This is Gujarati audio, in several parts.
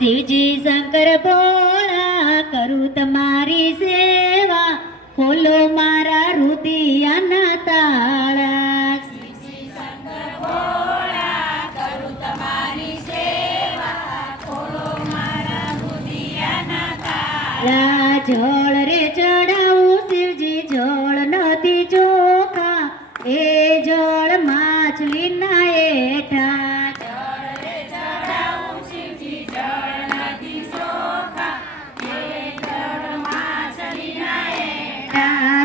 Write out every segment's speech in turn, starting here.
શિવજી શંકર ભોળા કરું તમારી સેવા, ખોલો મારા રુદિયાના તાળા. શિવજી શંકર ભોળા કરું તમારી સેવા, ખોલો મારા રુદિયાના તાળા. જળ રે ચડાવું શિવજી જળ નથી ચોખા, એ જળ માછલીના એઠા.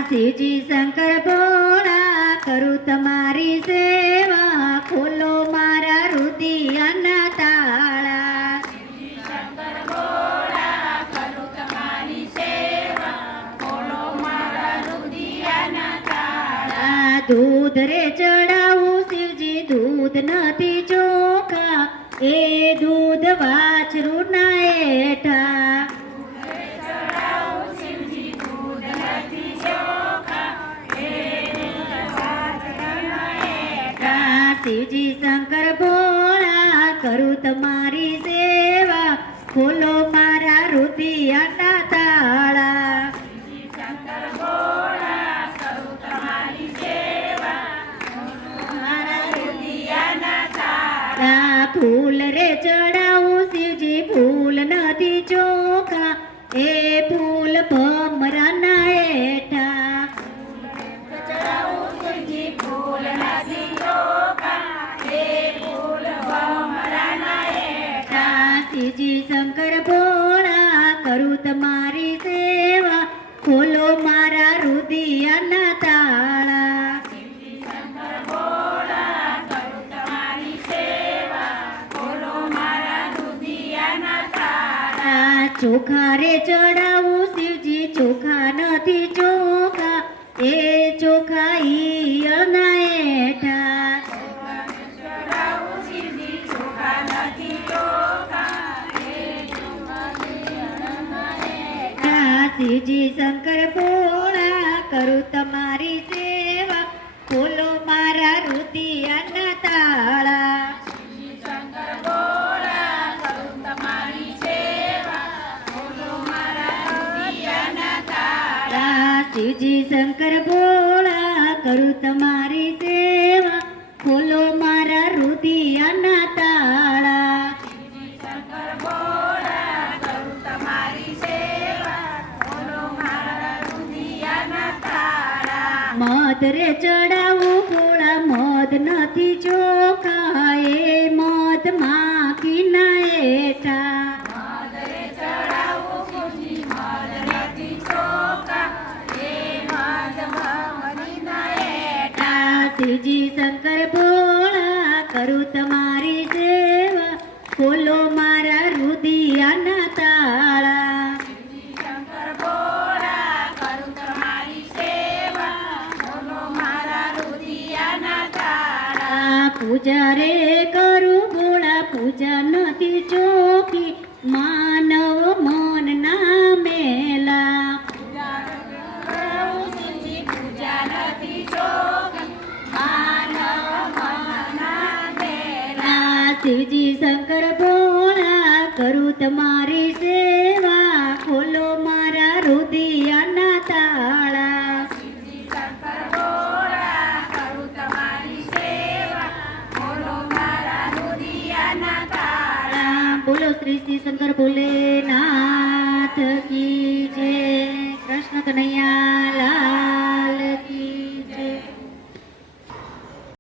શિવજી શંકર ભોળા કરું તમારી સેવા, ખોલો મારા રુદિયાના તાળા. શિવજી શંકર ભોળા કરું તમારી સેવા, ખોલો મારા રુદિયાના તાળા. દૂધ રે ચડાવું શિવજી દૂધ નથી ચોખા, એ દૂધ વાછરુના એઠા. શિવજી શંકર ભોળા કરું તમારી સેવા, ખોલો મારા રુદિયાના તાળા. શિવજી શંકર ભોળા કરું તમારી સેવા, મારા રુદિયાના તાળા. ફૂલ રે ચડાવું શિવજી ફૂલ નથી ચોખા, એ ફૂલ ભમરાના એઠા. શિવજી શંકર ભોળા કરું તમારી સેવા, ખોલો મારા રુદિયાના તાળા. શિવજી શંકર ભોળા કરું તમારી સેવા, ખોલો મારા રુદિયાના તાળા. ચોખા રે ચડાવું શિવજી ચોખા નથી ચોખા, એ ચોખા ઈયળના એઠા. શિવજી શંકર ભોળા કરું તમારી સેવા, ખોલો મારા રુદિયાના તાળા. શિવજી શંકર ભોળા કરું તમારી સેવા, ખોલો મારા રુદિયાના તાળા. શિવજી શંકર ભોળા કરું તમારી સેવા, ખોલો મારા રુદિયાના તાળા. શિવજી શંકર ભોળા કરું તમારી સેવા, ખોલો મારા રુદિયાના તાળા. મધ રે ચડાવું ભોળા મધ નથી ચોખા, એ મધ માખીના એઠા. મધરે ચડાવું શિવજી મધ નથી ચોખા, એ મધ ભમરીના એઠા. શિવજી શંકર ભોળા કરું તમારી સેવા, ખોલો મારા રુદિયાના તાળા. શિવજી શંકર ભોળા કરું તમારી સેવા, ખોલો મારા રુદિયાના તાળા. પૂજા રે કરું ભોળા પૂજા નથી ચોખી, માનવ મન ના મેલા. પૂજા કરું શિવજી પૂજા નથી ચોખી, માનવ મનના મેલા. શિવજી શંકર ભોળા કરું તમારી સેવા, ખોલો મારા રુદિયાના તાળા. શિવજી શંકર ભોળા કરું તમારી સેવા, ખોલો મારા રુદિયાના તાળા. બોલો શ્રી શ્રી શંકર ભોલેનાથ.